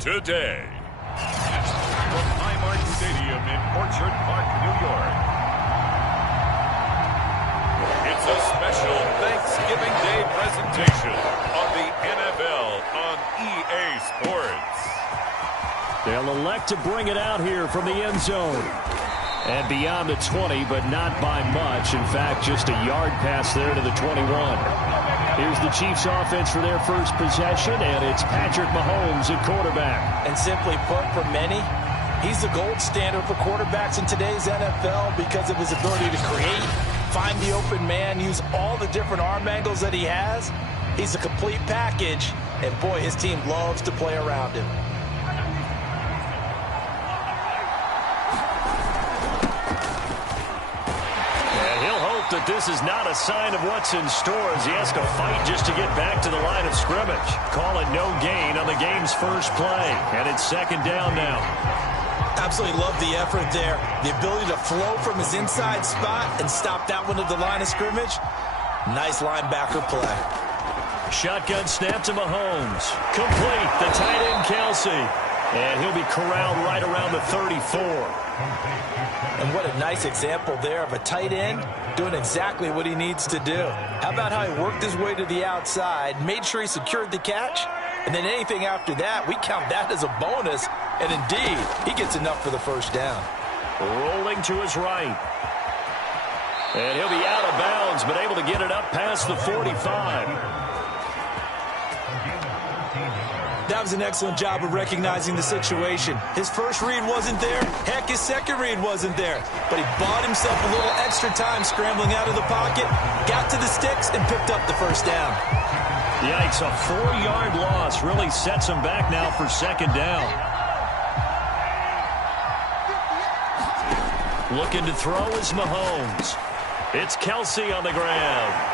today. From Highmark Stadium in Orchard Park, New York, it's a special Thanksgiving Day presentation of the NFL on EA Sports. They'll elect to bring it out here from the end zone. And beyond the 20, but not by much. In fact, just a yard pass there to the 21. Here's the Chiefs offense for their first possession, and it's Patrick Mahomes at quarterback. And simply put, for many, he's the gold standard for quarterbacks in today's NFL because of his ability to create, find the open man, use all the different arm angles that he has. He's a complete package, and boy, his team loves to play around him. That this is not a sign of what's in store as he has to fight just to get back to the line of scrimmage. Call it no gain on the game's first play, and it's second down now. Absolutely love the effort there. The ability to flow from his inside spot and stop that one at the line of scrimmage. Nice linebacker play. Shotgun snap to Mahomes. Complete. The tight end, Kelsey. And he'll be corralled right around the 34. And what a nice example there of a tight end doing exactly what he needs to do. How about how he worked his way to the outside, made sure he secured the catch, and then anything after that, we count that as a bonus. And indeed, he gets enough for the first down. Rolling to his right. And he'll be out of bounds, but able to get it up past the 45. That was an excellent job of recognizing the situation. His first read wasn't there. Heck, his second read wasn't there. But he bought himself a little extra time scrambling out of the pocket, got to the sticks, and picked up the first down. Yikes, a 4-yard loss really sets him back now for second down. Looking to throw is Mahomes. It's Kelsey on the ground.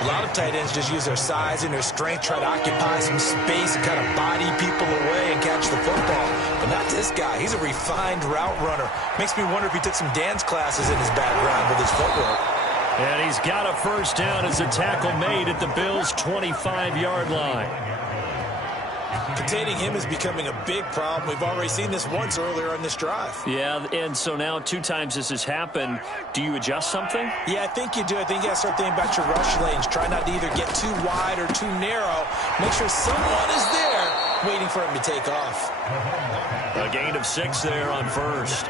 A lot of tight ends just use their size and their strength, try to occupy some space and kind of body people away and catch the football. But not this guy. He's a refined route runner. Makes me wonder if he took some dance classes in his background with his footwork. And he's got a first down as a tackle made at the Bills' 25-yard line. Containing him is becoming a big problem. We've already seen this once earlier on this drive. Yeah, and so now 2 times this has happened. Do you adjust something? Yeah, I think you do. I think you got to start thinking about your rush lanes. Try not to either get too wide or too narrow. Make sure someone is there waiting for him to take off. A gain of 6 there on first.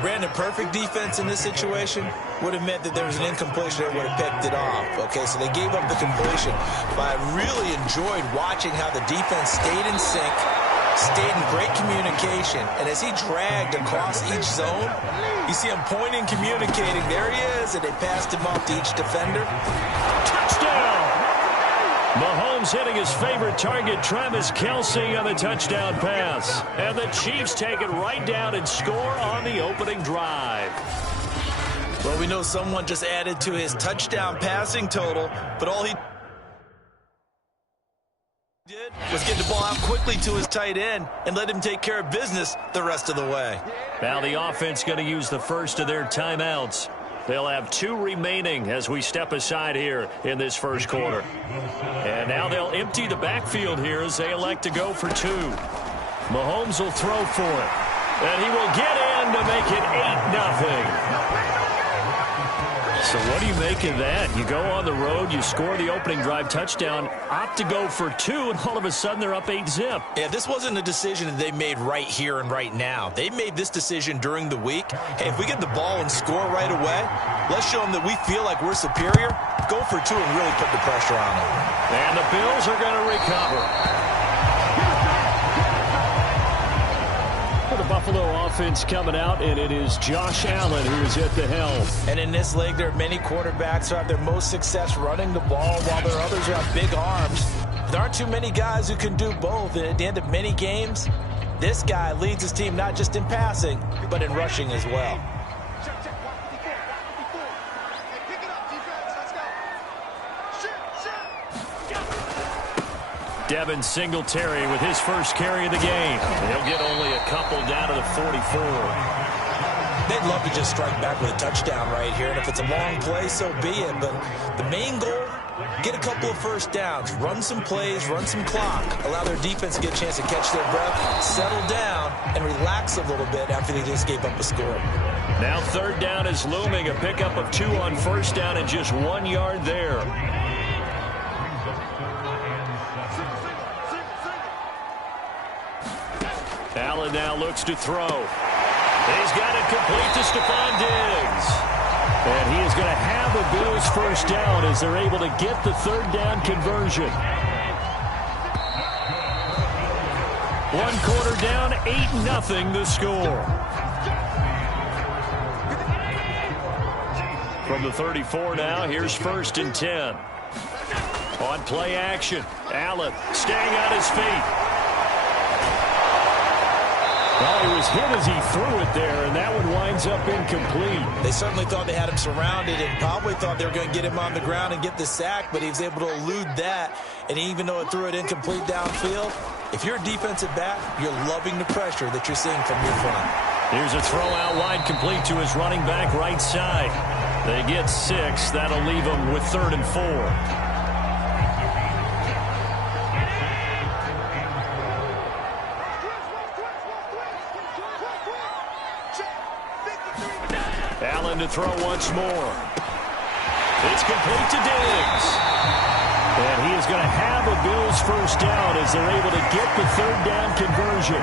Brandon, perfect defense in this situation would have meant that there was an incompletion that would have picked it off. Okay, so they gave up the completion. But I really enjoyed watching how the defense stayed in sync, stayed in great communication. And as he dragged across each zone, you see him pointing, communicating. There he is, and they passed him off to each defender. Touchdown! Mahomes hitting his favorite target, Travis Kelsey, on the touchdown pass. And the Chiefs take it right down and score on the opening drive. Well, we know someone just added to his touchdown passing total, but all he did was get the ball out quickly to his tight end and let him take care of business the rest of the way. Now the offense going to use the first of their timeouts. They'll have 2 remaining as we step aside here in this first quarter. And now they'll empty the backfield here as they elect to go for 2. Mahomes will throw for it. And he will get in to make it 8-0. So what do you make of that? You go on the road, you score the opening drive touchdown, opt to go for 2, and all of a sudden they're up 8-0. Yeah, this wasn't a decision that they made right here and right now. They made this decision during the week. Hey, if we get the ball and score right away, let's show them that we feel like we're superior. Go for 2 and really put the pressure on them. And the Bills are going to recover. The Buffalo offense coming out, and it is Josh Allen who is at the helm. And in this league, there are many quarterbacks who have their most success running the ball, while there are others who have big arms. There aren't too many guys who can do both, and at the end of many games, this guy leads his team not just in passing, but in rushing as well. Devin Singletary with his first carry of the game. He'll get only a couple down to the 44. They'd love to just strike back with a touchdown right here, and if it's a long play, so be it. But the main goal get a couple of first downs, run some plays, run some clock, allow their defense to get a chance to catch their breath, settle down, and relax a little bit after they just gave up a score. Now third down is looming, a pickup of 2 on first down and just 1 yard there. Allen now looks to throw. He's got it complete to Stephon Diggs. And he is going to have a Bills first down as they're able to get the third down conversion. 1 quarter down, 8-0 the score. From the 34 now, here's 1st and 10. On play action, Allen staying on his feet. Well, he was hit as he threw it there, and that one winds up incomplete. They certainly thought they had him surrounded and probably thought they were going to get him on the ground and get the sack, but he was able to elude that. And even though it threw it incomplete downfield, if you're a defensive back, you're loving the pressure that you're seeing from your front. Here's a throw out wide complete to his running back right side. They get 6. That'll leave them with 3rd and 4. Allen to throw once more. It's complete to Diggs. And he is going to have a Bills first down as they're able to get the third down conversion.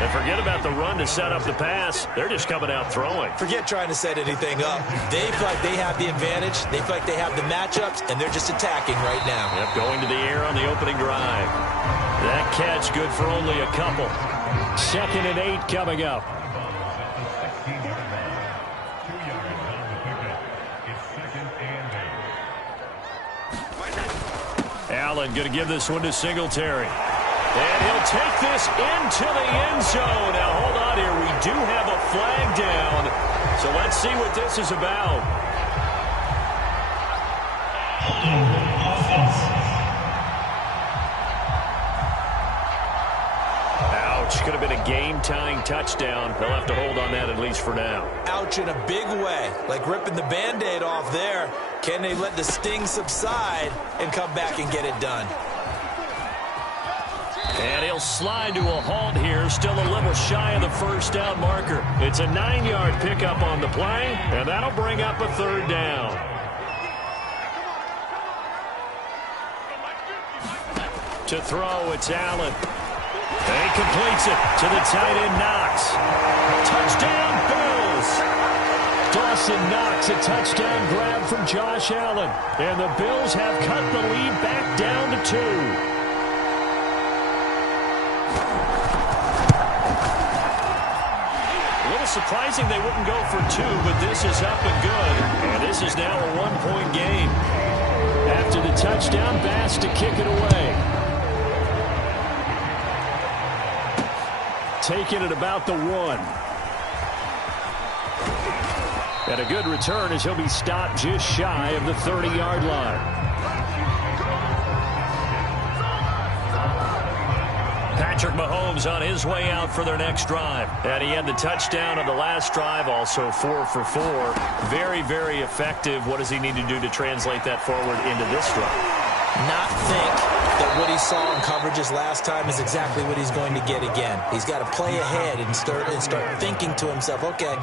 And forget about the run to set up the pass. They're just coming out throwing. Forget trying to set anything up. They feel like they have the advantage. They feel like they have the matchups, and they're just attacking right now. Yep, going to the air on the opening drive. That catch good for only a couple. 2nd and 8 coming up. Allen going to give this one to Singletary. And he'll take this into the end zone. Now, hold on here. We do have a flag down. So let's see what this is about. Ouch. Could have been a game-tying touchdown. They'll have to hold on that at least for now. Ouch in a big way. Like ripping the Band-Aid off there. Can they let the sting subside and come back and get it done? And he'll slide to a halt here, still a little shy of the first down marker. It's a 9-yard pickup on the play, and that'll bring up a 3rd down. To throw, it's Allen. And he completes it to the tight end, Knox. Touchdown, Bills! Dawson Knox, a touchdown grab from Josh Allen. And the Bills have cut the lead back down to 2. Surprising they wouldn't go for 2, but this is up and good. And this is now a 1-point game. After the touchdown, Bass to kick it away. Taking it about the 1. And a good return as he'll be stopped just shy of the 30-yard line. Patrick Mahomes on his way out for their next drive. And he had the touchdown on the last drive, also 4 for 4. Very, very effective. What does he need to do to translate that forward into this drive? Not think that what he saw in coverages last time is exactly what he's going to get again. He's got to play ahead and start thinking to himself, okay,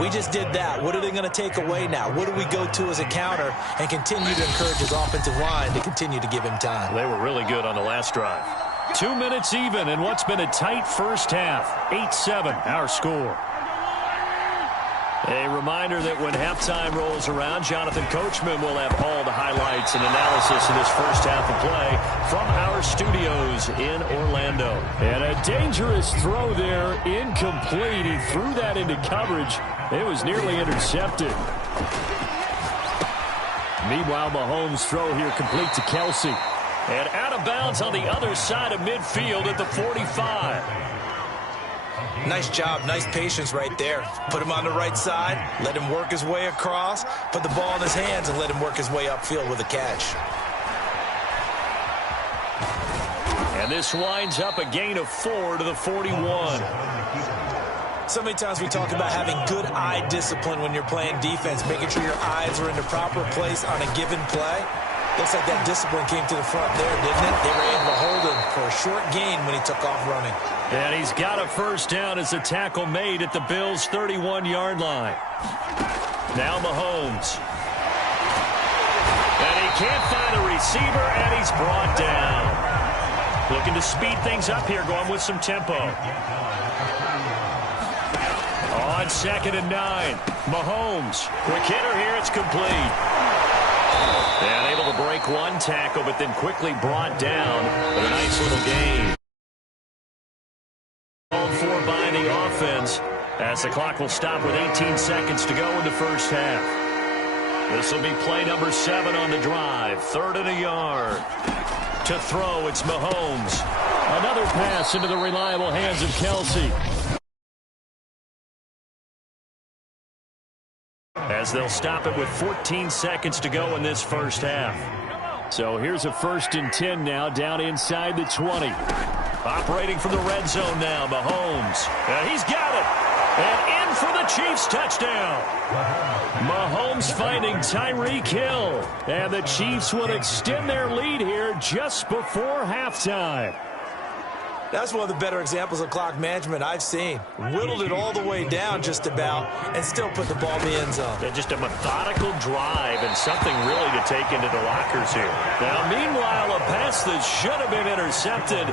we just did that. What are they going to take away now? What do we go to as a counter? And continue to encourage his offensive line to continue to give him time. They were really good on the last drive. 2 minutes even in what's been a tight first half. 8-7, our score. A reminder that when halftime rolls around, Jonathan Coachman will have all the highlights and analysis of this first half of play from our studios in Orlando. And a dangerous throw there, incomplete. He threw that into coverage. It was nearly intercepted. Meanwhile, Mahomes' throw here complete to Kelsey. And out of bounds on the other side of midfield at the 45. Nice job, nice patience right there. Put him on the right side, let him work his way across, put the ball in his hands, and let him work his way upfield with a catch. And this winds up a gain of 4 to the 41. So many times we talk about having good eye discipline when you're playing defense, making sure your eyes are in the proper place on a given play. Looks like that discipline came to the front there, didn't it? They were able to hold him for a short gain when he took off running. And he's got a first down as a tackle made at the Bills' 31-yard line. Now Mahomes. And he can't find a receiver, and he's brought down. Looking to speed things up here, going with some tempo. On 2nd and 9, Mahomes. Quick hitter here, it's complete. And able to break one tackle, but then quickly brought down with a nice little gain. Called for by the offense as the clock will stop with 18 seconds to go in the first half. This will be play number 7 on the drive. 3rd and a yard. To throw, it's Mahomes. Another pass into the reliable hands of Kelsey. As they'll stop it with 14 seconds to go in this first half. So here's a 1st and 10 now, down inside the 20. Operating from the red zone now, Mahomes. And he's got it. And in for the Chiefs touchdown. Mahomes finding Tyreek Hill. And the Chiefs will extend their lead here just before halftime. That's one of the better examples of clock management I've seen. Whittled it all the way down just about and still put the ball in the end zone. Yeah, just a methodical drive and something really to take into the lockers here. Now, meanwhile, a pass that should have been intercepted,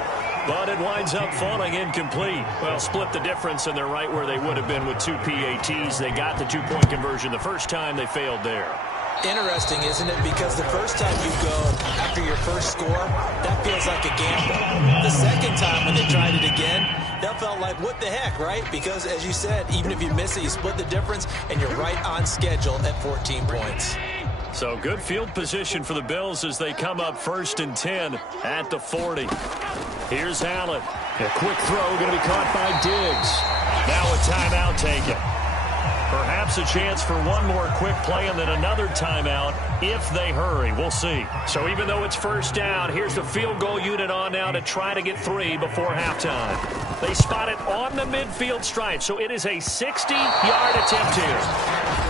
but it winds up falling incomplete. Well, split the difference, and they're right where they would have been with 2 PATs. They got the 2-point conversion the first time. They failed there. Interesting, isn't it? Because the first time you go after your first score, that feels like a gamble. The second time when they tried it again, that felt like, what the heck, right? Because, as you said, even if you miss it, you split the difference, and you're right on schedule at 14 points. So good field position for the Bills as they come up 1st and 10 at the 40. Here's Allen. A quick throw going to be caught by Diggs. Now a timeout taken. Perhaps a chance for one more quick play and then another timeout if they hurry. We'll see. So even though it's first down, here's the field goal unit on now to try to get 3 before halftime. They spot it on the midfield stripe, so it is a 60-yard attempt here.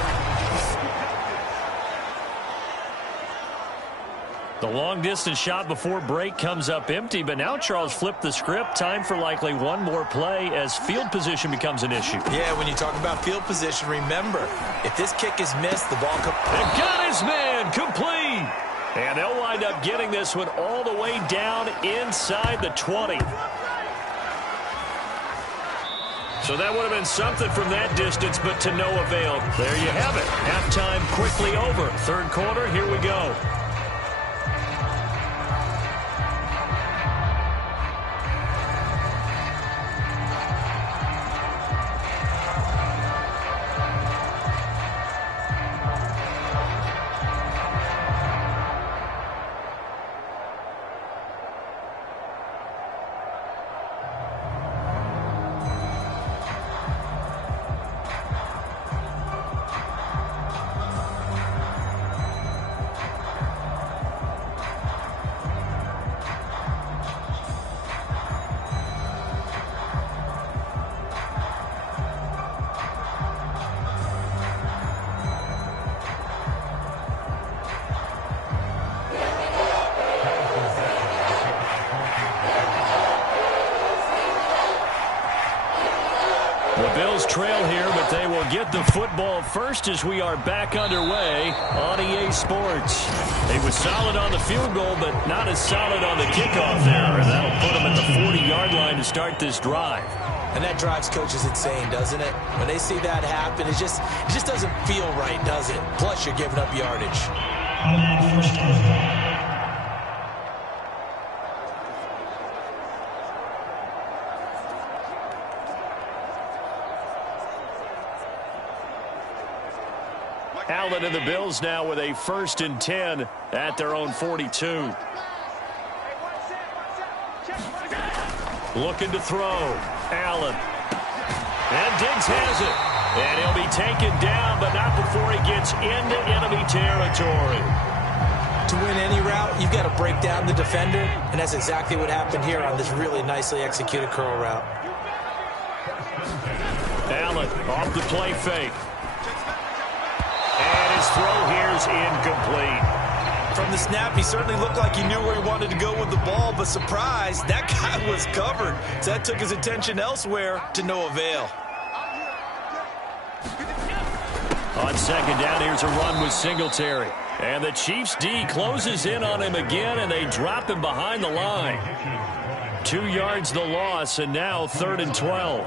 The long-distance shot before break comes up empty, but now Charles flipped the script. Time for likely one more play as field position becomes an issue. Yeah, when you talk about field position, remember, if this kick is missed, the ball comes... They've got his man complete. And they'll wind up getting this one all the way down inside the 20. So that would have been something from that distance, but to no avail. There you have it. Halftime quickly over. 3rd quarter, here we go. Trail here, but they will get the football first as we are back underway on EA Sports. He was solid on the field goal, but not as solid on the kickoff there, and that'll put him at the 40-yard line to start this drive. And that drives coaches insane, doesn't it? When they see that happen, it just doesn't feel right, does it? Plus, you're giving up yardage. Allen and the Bills now with a 1st and 10 at their own 42. Looking to throw. Allen. And Diggs has it. And he'll be taken down, but not before he gets into enemy territory. To win any route, you've got to break down the defender, and that's exactly what happened here on this really nicely executed curl route. Allen off the play fake. And his throw here is incomplete. From the snap, he certainly looked like he knew where he wanted to go with the ball, but surprise, that guy was covered. So that took his attention elsewhere to no avail. On second down, here's a run with Singletary. And the Chiefs' D closes in on him again, and they drop him behind the line. 2 yards the loss, and now 3rd and 12.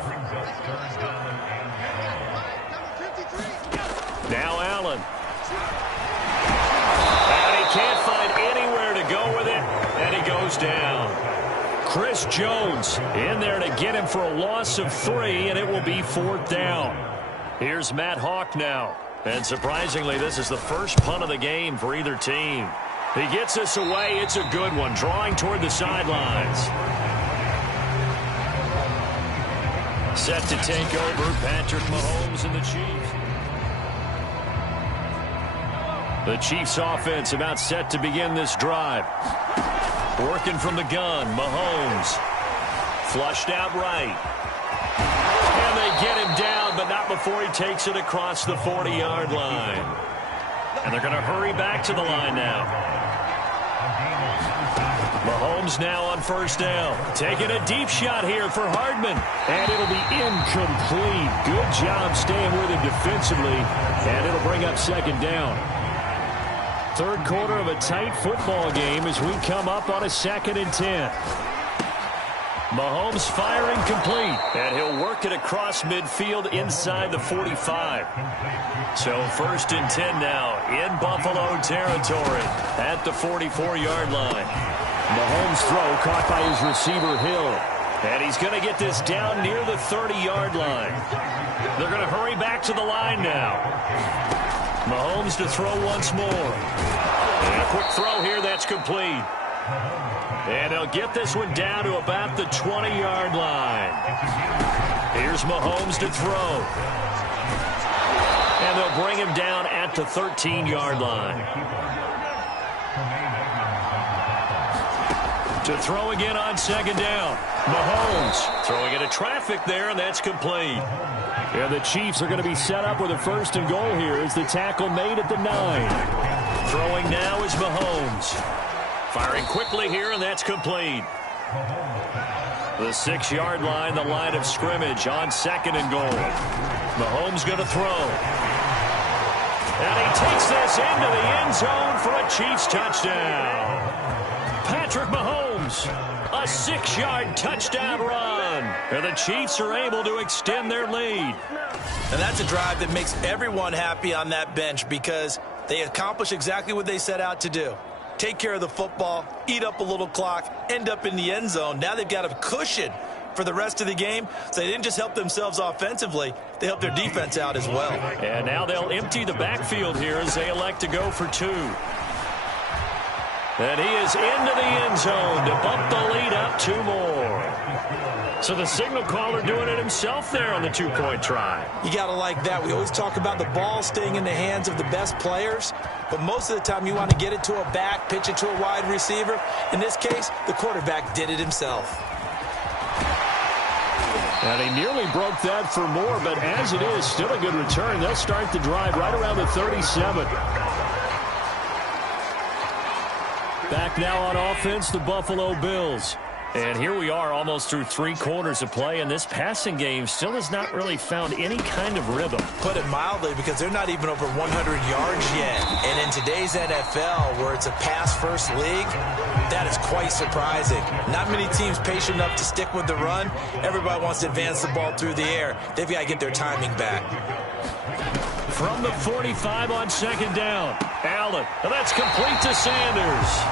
Now Allen. And he can't find anywhere to go with it, and he goes down. Chris Jones in there to get him for a loss of 3, and it will be 4th down. Here's Matt Hawk now. And surprisingly, this is the first punt of the game for either team. He gets this away. It's a good one, drawing toward the sidelines. Set to take over, Patrick Mahomes and the Chiefs. The Chiefs offense about set to begin this drive. Working from the gun, Mahomes. Flushed out right. And they get him down, but not before he takes it across the 40-yard line. And they're going to hurry back to the line now. Mahomes now on 1st down. Taking a deep shot here for Hardman. And it'll be incomplete. Good job staying with him defensively. And it'll bring up 2nd down. 3rd quarter of a tight football game as we come up on a 2nd and 10. Mahomes firing complete, and he'll work it across midfield inside the 45. So 1st and 10 now in Buffalo territory at the 44-yard line. Mahomes' throw caught by his receiver Hill, and he's going to get this down near the 30-yard line. They're going to hurry back to the line now. Mahomes to throw once more. And a quick throw here that's complete. And he'll get this one down to about the 20-yard line. Here's Mahomes to throw. And they'll bring him down at the 13-yard line. To throw again on 2nd down. Mahomes throwing into traffic there, and that's complete. And the Chiefs are going to be set up with a 1st and goal here as the tackle made at the 9. Throwing now is Mahomes. Firing quickly here, and that's complete. The 6-yard line, the line of scrimmage on 2nd and goal. Mahomes going to throw. And he takes this into the end zone for a Chiefs touchdown. Patrick Mahomes, a 6-yard touchdown run. And the Chiefs are able to extend their lead. And that's a drive that makes everyone happy on that bench because they accomplish exactly what they set out to do. Take care of the football, eat up a little clock, end up in the end zone. Now they've got a cushion for the rest of the game. So they didn't just help themselves offensively, they helped their defense out as well. And now they'll empty the backfield here as they elect to go for 2. And he is into the end zone to bump the lead up 2 more. So the signal caller doing it himself there on the 2-point try. You got to like that. We always talk about the ball staying in the hands of the best players, but most of the time you want to get it to a back, pitch it to a wide receiver. In this case, the quarterback did it himself. And he nearly broke that for more, but as it is, still a good return. They'll start the drive right around the 37. Back now on offense, the Buffalo Bills. And here we are almost through 3 quarters of play, and this passing game still has not really found any kind of rhythm. Put it mildly, because they're not even over 100 yards yet. And in today's NFL, where it's a pass-first league, that is quite surprising. Not many teams patient enough to stick with the run. Everybody wants to advance the ball through the air. They've got to get their timing back. From the 45 on 2nd down, Allen. And that's complete to Sanders.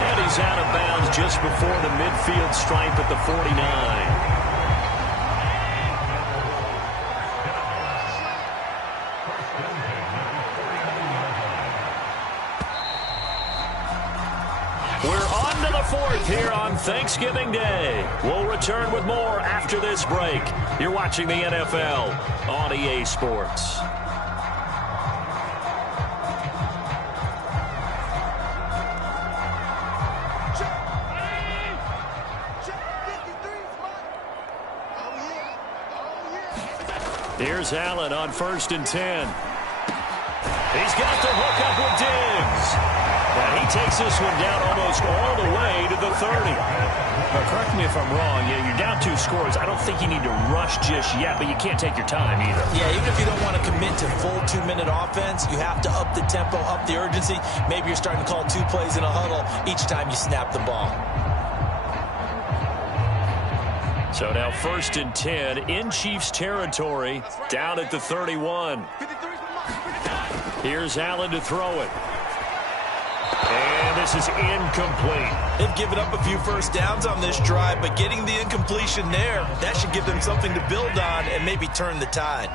And he's out of bounds just before the midfield stripe at the 49. We're on to the 4th here on Thanksgiving Day. We'll return with more after this break. You're watching the NFL on EA Sports. Here's Allen on 1st and 10. He's got the hook up with Diggs. And he takes this one down almost all the way to the 30. Now, correct me if I'm wrong. Yeah, you're down 2 scores. I don't think you need to rush just yet, but you can't take your time either. Yeah, even if you don't want to commit to full 2-minute offense, you have to up the tempo, up the urgency. Maybe you're starting to call 2 plays in a huddle each time you snap the ball. So now 1st and 10 in Chiefs territory, down at the 31. Here's Allen to throw it. And this is incomplete. They've given up a few first downs on this drive, but getting the incompletion there, that should give them something to build on and maybe turn the tide.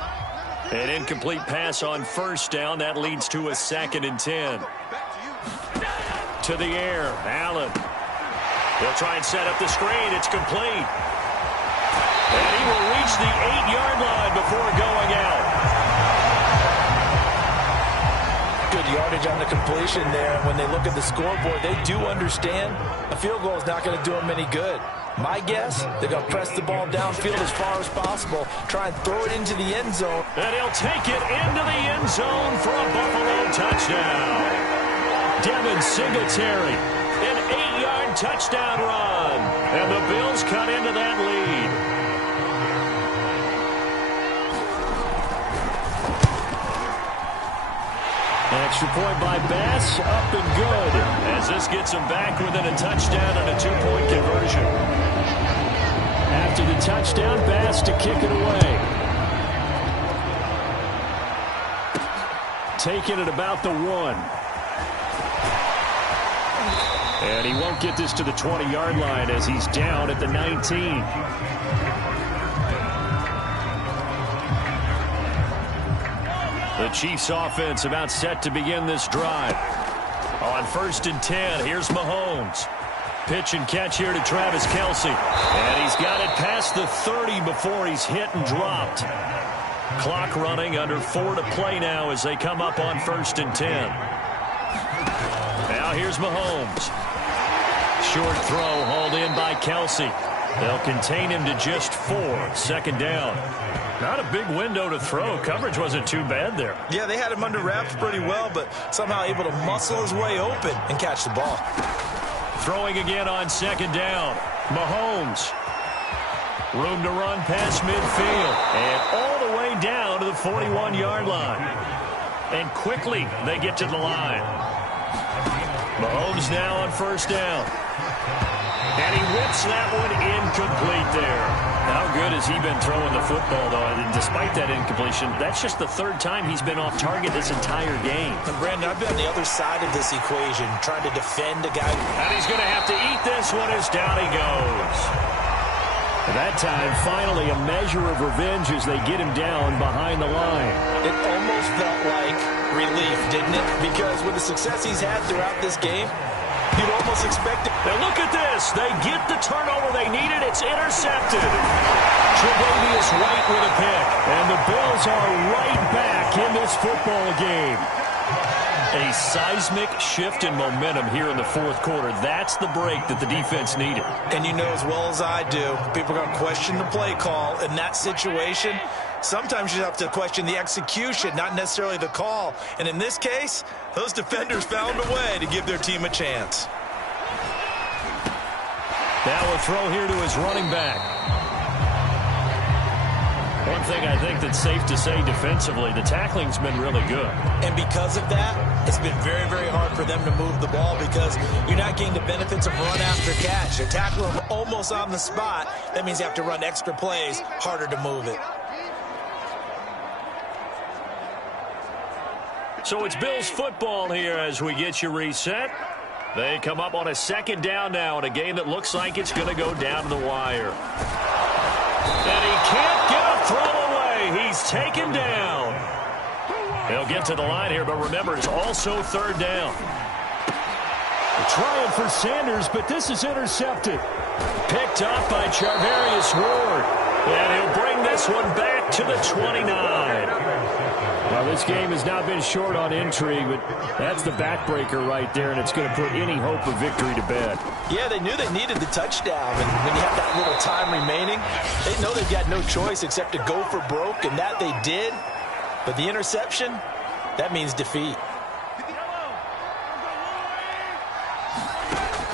An incomplete pass on 1st down. That leads to a 2nd and 10. To the air, Allen. He'll try and set up the screen. It's complete. And he will reach the 8-yard line before going out. Good yardage on the completion there. When they look at the scoreboard, they do understand a field goal is not going to do them any good. My guess, they're going to press the ball downfield as far as possible, try and throw it into the end zone. And he'll take it into the end zone for a Buffalo touchdown. Devin Singletary, an 8-yard touchdown run. And the Bills cut into that lead. Extra point by Bass, up and good. As this gets him back within a touchdown and a 2-point conversion. After the touchdown, Bass to kick it away. Taking it about the 1. And he won't get this to the 20-yard line as he's down at the 19. The Chiefs offense about set to begin this drive. On 1st and 10, here's Mahomes. Pitch and catch here to Travis Kelce. And he's got it past the 30 before he's hit and dropped. Clock running, under 4 to play now as they come up on 1st and 10. Now here's Mahomes. Short throw hauled in by Kelce. They'll contain him to just 4. 2nd down. Not a big window to throw. Coverage wasn't too bad there. Yeah, they had him under wraps pretty well, but somehow able to muscle his way open and catch the ball. Throwing again on 2nd down. Mahomes. Room to run past midfield. And all the way down to the 41-yard line. And quickly they get to the line. Mahomes now on 1st down. And he whips that one incomplete there. How good has he been throwing the football, though? And despite that incompletion, that's just the 3rd time he's been off target this entire game. And Brandon, I've been on the other side of this equation, trying to defend a guy. And he's going to have to eat this one as down he goes. At that time, finally a measure of revenge as they get him down behind the line. It almost felt like relief, didn't it? Because with the success he's had throughout this game, you'd almost expect it. Now look at this. They get the turnover they needed. It's intercepted. Tre'Davious White with a pick. And the Bills are right back in this football game. A seismic shift in momentum here in the 4th quarter. That's the break that the defense needed. And you know as well as I do, people are going to question the play call in that situation. Sometimes you have to question the execution, not necessarily the call. And in this case, those defenders found a way to give their team a chance. Now a throw here to his running back. One thing I think that's safe to say defensively, the tackling's been really good. And because of that, it's been very, very hard for them to move the ball because you're not getting the benefits of run after catch. They're tackling them almost on the spot. That means you have to run extra plays, harder to move it. So it's Bills football here as we get you reset. They come up on a 2nd down now in a game that looks like it's going to go down to the wire. And he can't get a throw away. He's taken down. They'll get to the line here, but remember, it's also 3rd down. Trying for Sanders, but this is intercepted. Picked off by Charvarius Ward. And he'll bring this one back to the 29. Well, this game has not been short on intrigue, but that's the backbreaker right there, and it's going to put any hope of victory to bed. Yeah, they knew they needed the touchdown, and when you have that little time remaining, they know they've got no choice except to go for broke, and that they did. But the interception, that means defeat.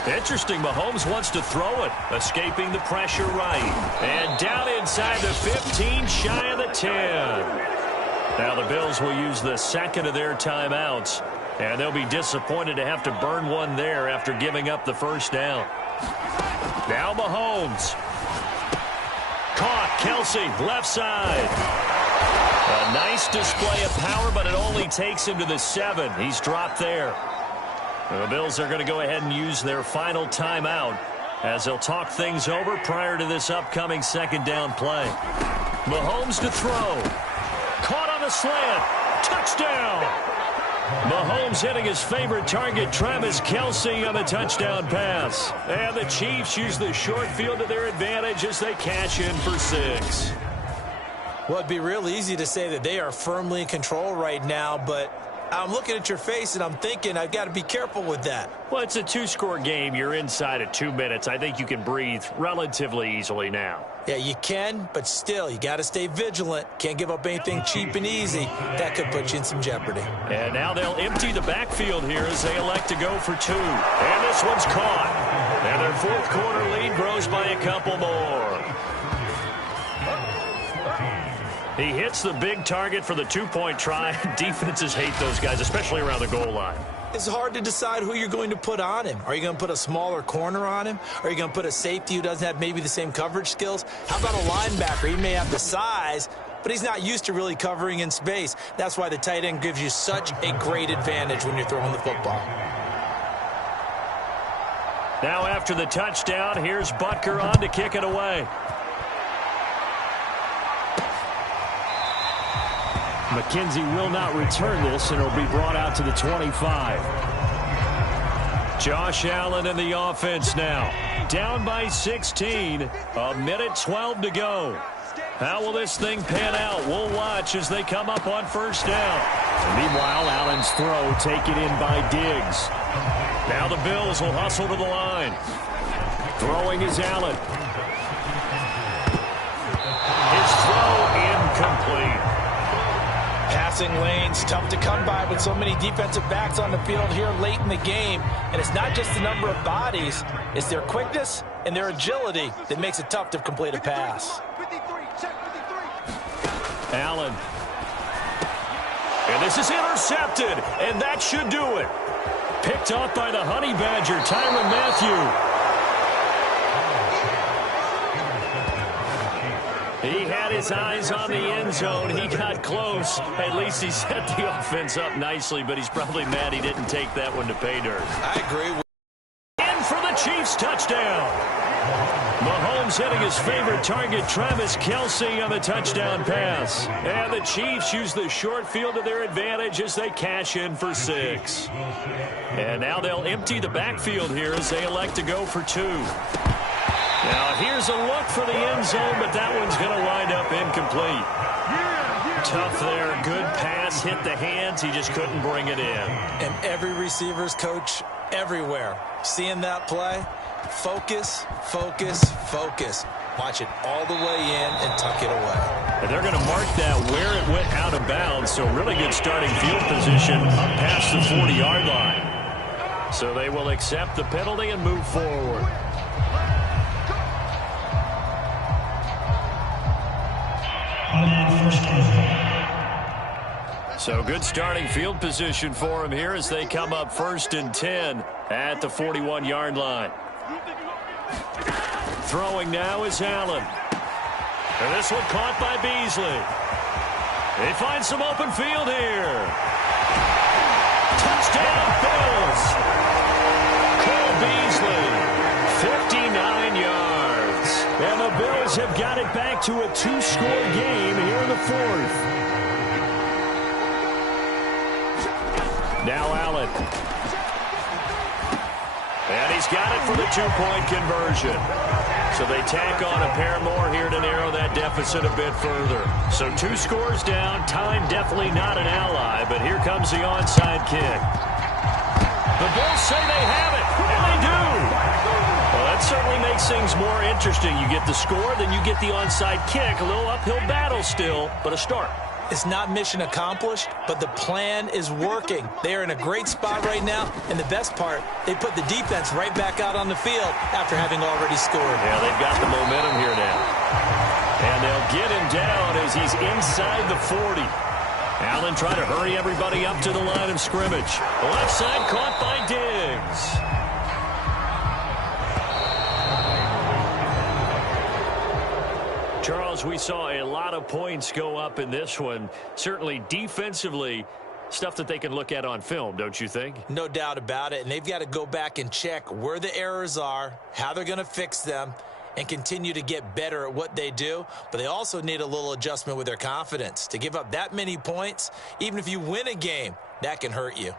Interesting, Mahomes wants to throw it, escaping the pressure right. And down inside the 15, shy of the 10. Now the Bills will use the second of their timeouts, and they'll be disappointed to have to burn one there after giving up the first down. Now Mahomes. Caught, Kelsey, left side. A nice display of power, but it only takes him to the 7. He's dropped there. The Bills are going to go ahead and use their final timeout as they'll talk things over prior to this upcoming second down play. Mahomes to throw. Caught on the slant. Touchdown. Mahomes hitting his favorite target, Travis Kelsey, on the touchdown pass. And the Chiefs use the short field to their advantage as they cash in for 6. Well, it'd be real easy to say that they are firmly in control right now, but I'm looking at your face and I'm thinking I've got to be careful with that. Well, it's a 2-score game. You're inside of 2 minutes. I think you can breathe relatively easily now. Yeah, you can, but still, you got to stay vigilant. Can't give up anything cheap and easy. That could put you in some jeopardy. And now they'll empty the backfield here as they elect to go for 2. And this one's caught. And their fourth quarter lead grows by a couple more. He hits the big target for the 2-point try. Defenses hate those guys, especially around the goal line. It's hard to decide who you're going to put on him. Are you going to put a smaller corner on him? Are you going to put a safety who doesn't have maybe the same coverage skills? How about a linebacker? He may have the size, but he's not used to really covering in space. That's why the tight end gives you such a great advantage when you're throwing the football. Now after the touchdown, here's Butker on to kick it away. McKenzie will not return this, and it'll be brought out to the 25. Josh Allen in the offense now. Down by 16. A minute 12 to go. How will this thing pan out? We'll watch as they come up on first down. Meanwhile, Allen's throw taken in by Diggs. Now the Bills will hustle to the line. Throwing is Allen. His throw incomplete. Passing lanes, tough to come by with so many defensive backs on the field here late in the game. And it's not just the number of bodies, it's their quickness and their agility that makes it tough to complete a pass. Allen. And this is intercepted, and that should do it. Picked off by the Honey Badger, Tyrann Mathieu. He had his eyes on the end zone. He got close. At least he set the offense up nicely, but he's probably mad he didn't take that one to pay dirt. I agree. In for the Chiefs touchdown. Mahomes hitting his favorite target, Travis Kelsey, on the touchdown pass. And the Chiefs use the short field to their advantage as they cash in for 6. And now they'll empty the backfield here as they elect to go for 2. Now here's a look for the end zone, but that one's going to wind up incomplete. Tough there. Good pass. Hit the hands. He just couldn't bring it in. And every receiver's coach everywhere. Seeing that play, focus, focus, focus. Watch it all the way in and tuck it away. And they're going to mark that where it went out of bounds, so really good starting field position up past the 40-yard line. So they will accept the penalty and move forward. So good starting field position for him here as they come up 1st and 10 at the 41-yard line. Throwing now is Allen. And this one caught by Beasley. They find some open field here. Touchdown Bills. Cole Beasley, 59 yards. And the Bills have got it back to a 2-score game here in the 4th. Now Allen. And he's got it for the 2-point conversion. So they tack on a pair more here to narrow that deficit a bit further. So 2 scores down. Time definitely not an ally, but here comes the onside kick. The Bulls say they have it, and they do. Well, that certainly makes things more interesting. You get the score, then you get the onside kick. A little uphill battle still, but a start. It's not mission accomplished, but the plan is working. They are in a great spot right now, and the best part, they put the defense right back out on the field after having already scored. Yeah, they've got the momentum here now. And they'll get him down as he's inside the 40. Allen trying to hurry everybody up to the line of scrimmage. Left side caught by Diggs. Charles, we saw a lot of points go up in this one. Certainly defensively, stuff that they can look at on film, don't you think? No doubt about it, and they've got to go back and check where the errors are, how they're going to fix them, and continue to get better at what they do. But they also need a little adjustment with their confidence. To give up that many points, even if you win a game, that can hurt you.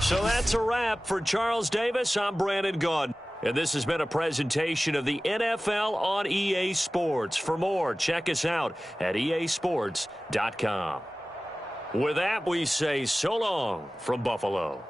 So that's a wrap for Charles Davis. I'm Brandon Gaudin. And this has been a presentation of the NFL on EA Sports. For more, check us out at easports.com. With that, we say so long from Buffalo.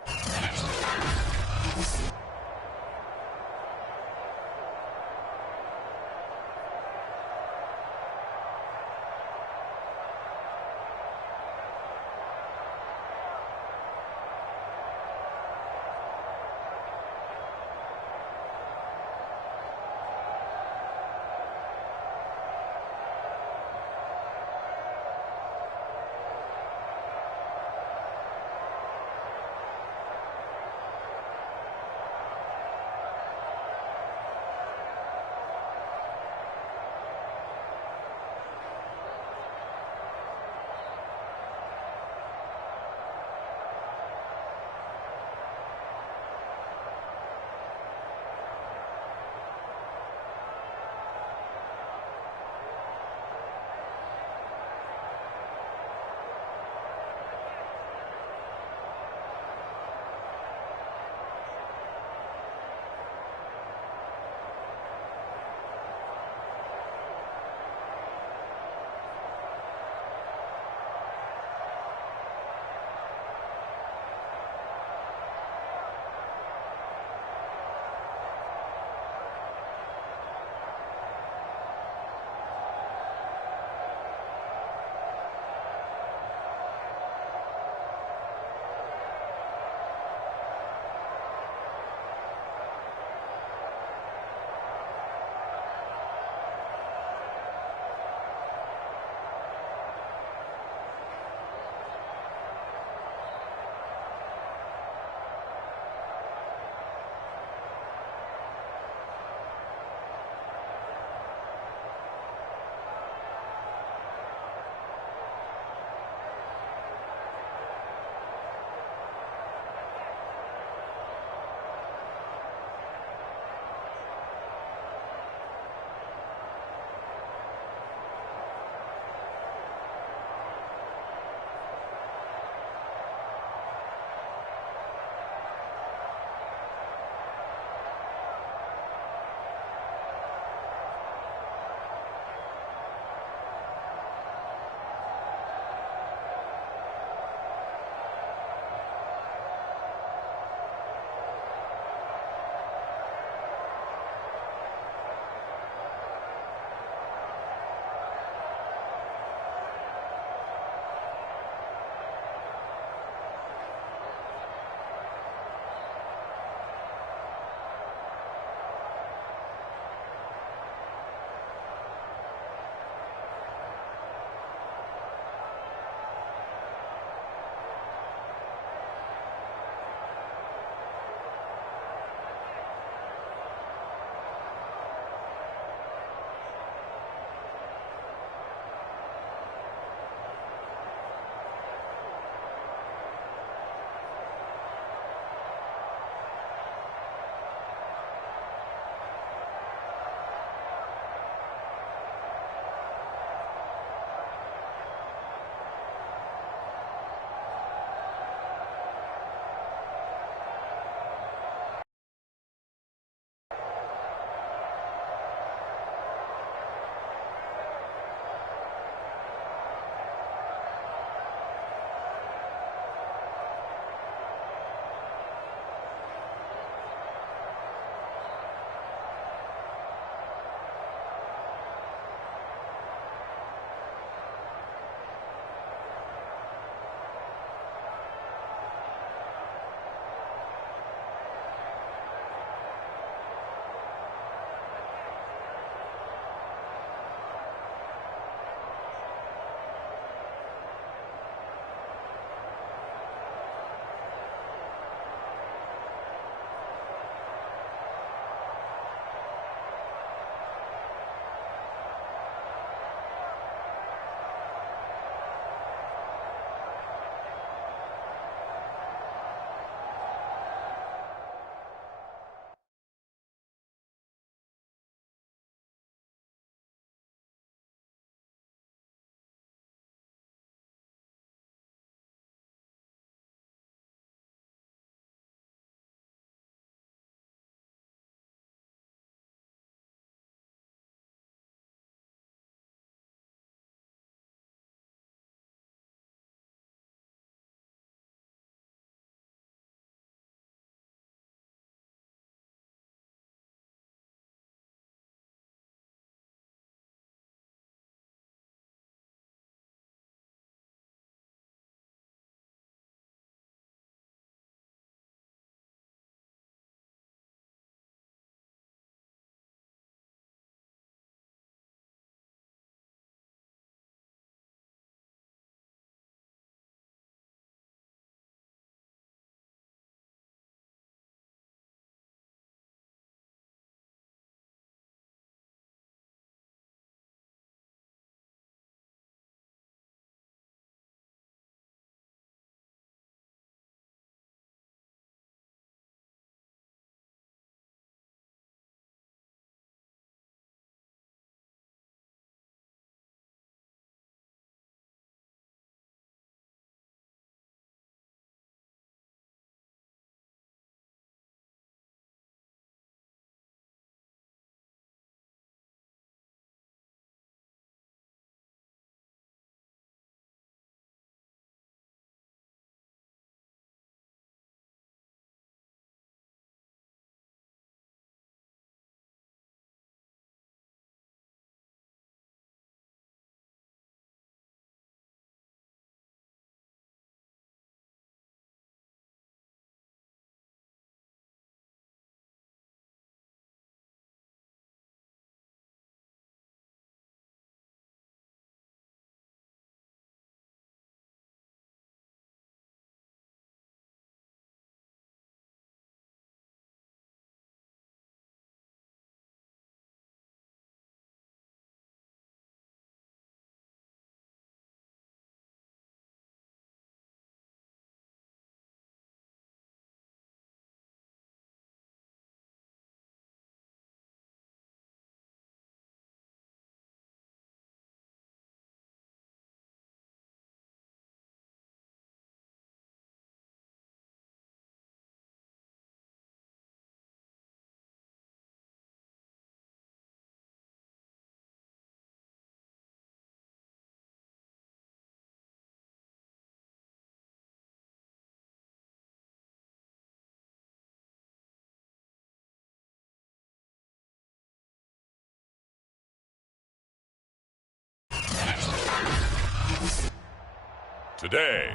Today,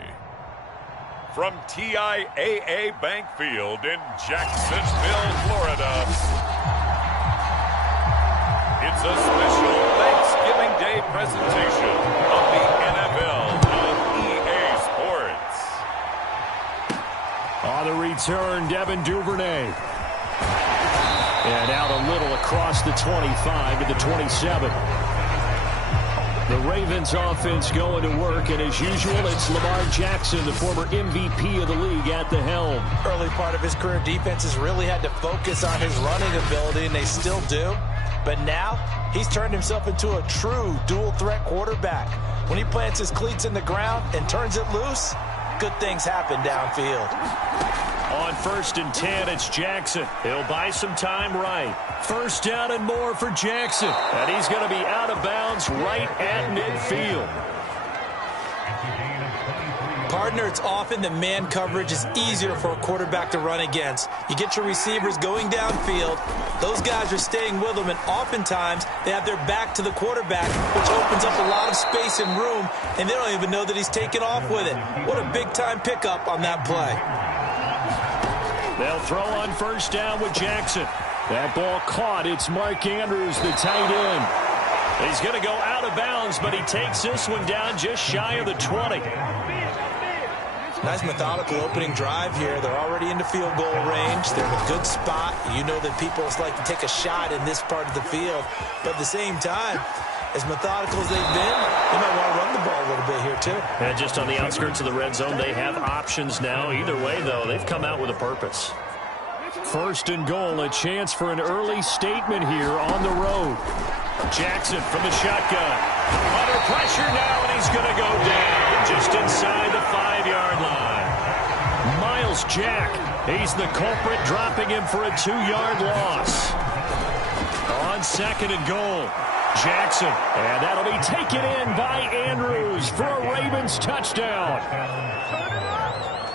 from TIAA Bank Field in Jacksonville, Florida, it's a special Thanksgiving Day presentation of the NFL on EA Sports. On the return, Devin Duvernay. And out a little across the 25 to the 27. The Ravens offense going to work, and as usual, it's Lamar Jackson, the former MVP of the league, at the helm. Early part of his career, defenses really had to focus on his running ability, and they still do. But now, he's turned himself into a true dual-threat quarterback. When he plants his cleats in the ground and turns it loose, good things happen downfield. On 1st and 10, it's Jackson. He'll buy some time right. First down and more for Jackson. And he's going to be out of bounds right at midfield. Partner, it's often that man coverage is easier for a quarterback to run against. You get your receivers going downfield. Those guys are staying with them, and oftentimes they have their back to the quarterback, which opens up a lot of space and room, and they don't even know that he's taken off with it. What a big-time pickup on that play. They'll throw on 1st down with Jackson. That ball caught. It's Mark Andrews, the tight end. He's going to go out of bounds, but he takes this one down just shy of the 20. Nice methodical opening drive here. They're already into field goal range. They're in a good spot. You know that people like to take a shot in this part of the field. But at the same time, as methodical as they've been, they might want to run the ball a little bit here too. And just on the outskirts of the red zone, they have options now. Either way, though, they've come out with a purpose. 1st and goal, a chance for an early statement here on the road. Jackson from the shotgun. Under pressure now, and he's going to go down just inside the 5-yard line. Miles Jack, he's the culprit, dropping him for a 2-yard loss. On 2nd and goal, Jackson, and that'll be taken in by Andrews for a Ravens touchdown.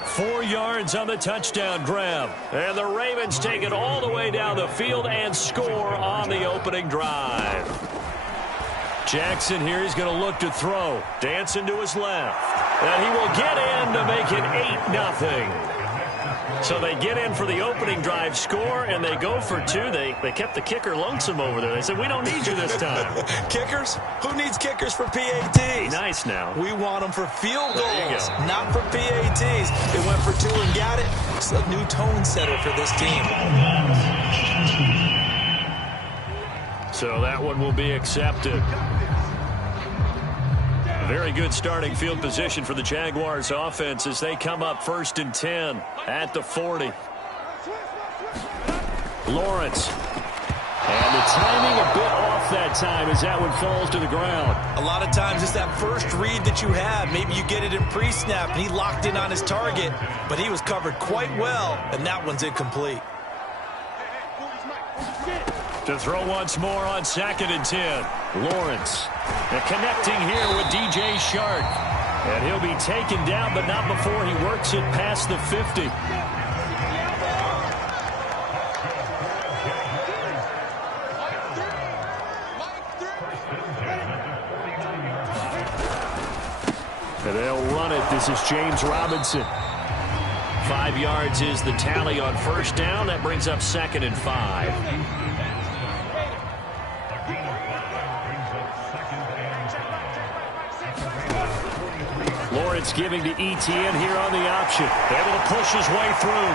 4 yards on the touchdown grab. And the Ravens take it all the way down the field and score on the opening drive. Jackson here, he's going to look to throw. Dancing to his left. And he will get in to make it 8-0. So they get in for the opening drive score, and they go for 2. They kept the kicker lonesome over there. They said, we don't need you this time. Kickers? Who needs kickers for PATs? Nice now. We want them for field goals, not for PATs. They went for 2 and got it. It's a new tone setter for this team. So that one will be accepted. Very good starting field position for the Jaguars offense as they come up 1st and 10 at the 40. Lawrence. And the timing a bit off that time as that one falls to the ground. A lot of times it's that first read that you have. Maybe you get it in pre-snap and he locked in on his target, but he was covered quite well, and that one's incomplete. To throw once more on 2nd and 10. Lawrence. And connecting here with DJ Shark. And he'll be taken down, but not before he works it past the 50. And they'll run it. This is James Robinson. 5 yards is the tally on 1st down. That brings up 2nd and 5. Lawrence giving to ETN here on the option. Able to push his way through.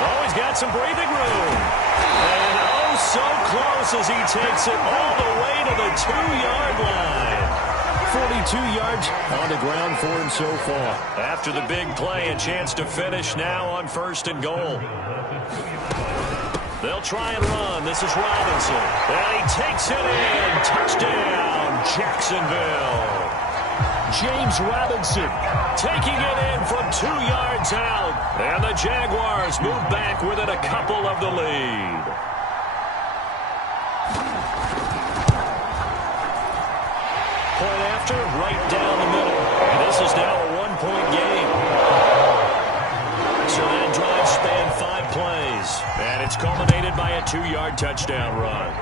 Oh, he's got some breathing room. And oh, so close as he takes it all the way to the 2-yard line. 42 yards on the ground for him so far. After the big play, a chance to finish now on 1st and goal. They'll try and run. This is Robinson. And he takes it in. Touchdown, Jacksonville. James Robinson taking it in from 2 yards out. And the Jaguars move back within a couple of the lead. Point after, right down the middle. And this is now a 1-point game. So that drive spanned 5 plays. And it's culminated by a 2-yard touchdown run.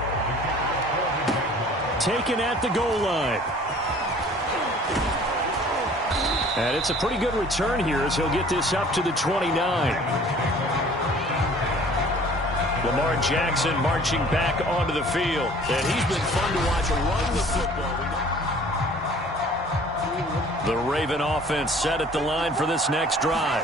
Taken at the goal line. And it's a pretty good return here as he'll get this up to the 29. Lamar Jackson marching back onto the field. And he's been fun to watch run the football. The Raven offense set at the line for this next drive.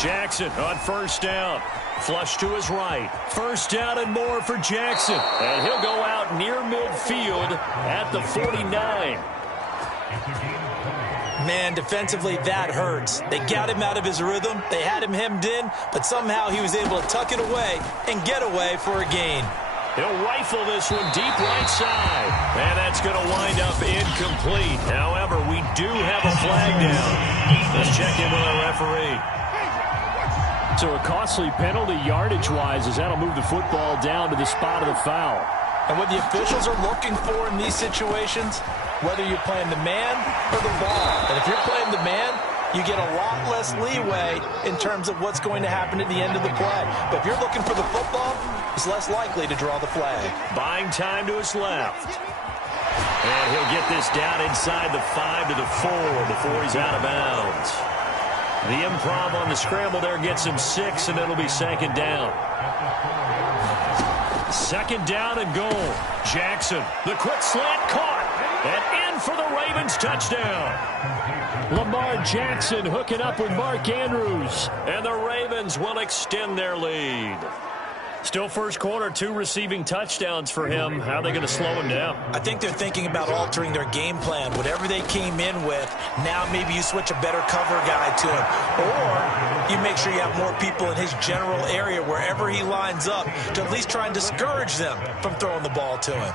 Jackson on first down. Flush to his right. First down and more for Jackson. And he'll go out near midfield at the 49. Man, defensively, that hurts. They got him out of his rhythm. They had him hemmed in, but somehow he was able to tuck it away and get away for a gain. He'll rifle this one deep right side. And that's going to wind up incomplete. However, we do have a flag down. Let's check in with our referee. So a costly penalty yardage-wise as that'll move the football down to the spot of the foul. And what the officials are looking for in these situations, whether you're playing the man or the ball. And if you're playing the man, you get a lot less leeway in terms of what's going to happen at the end of the play. But if you're looking for the football, it's less likely to draw the flag. Buying time to his left. And he'll get this down inside the 5 to the 4 before he's out of bounds. The improv on the scramble there gets him 6, and it'll be second down. Second down and goal. Jackson, the quick slant caught. And in for the Ravens touchdown. Lamar Jackson hooking up with Mark Andrews. And the Ravens will extend their lead. Still first quarter, 2 receiving touchdowns for him. How are they going to slow him down? I think they're thinking about altering their game plan. Whatever they came in with, now maybe you switch a better cover guy to him. Or you make sure you have more people in his general area wherever he lines up to at least try and discourage them from throwing the ball to him.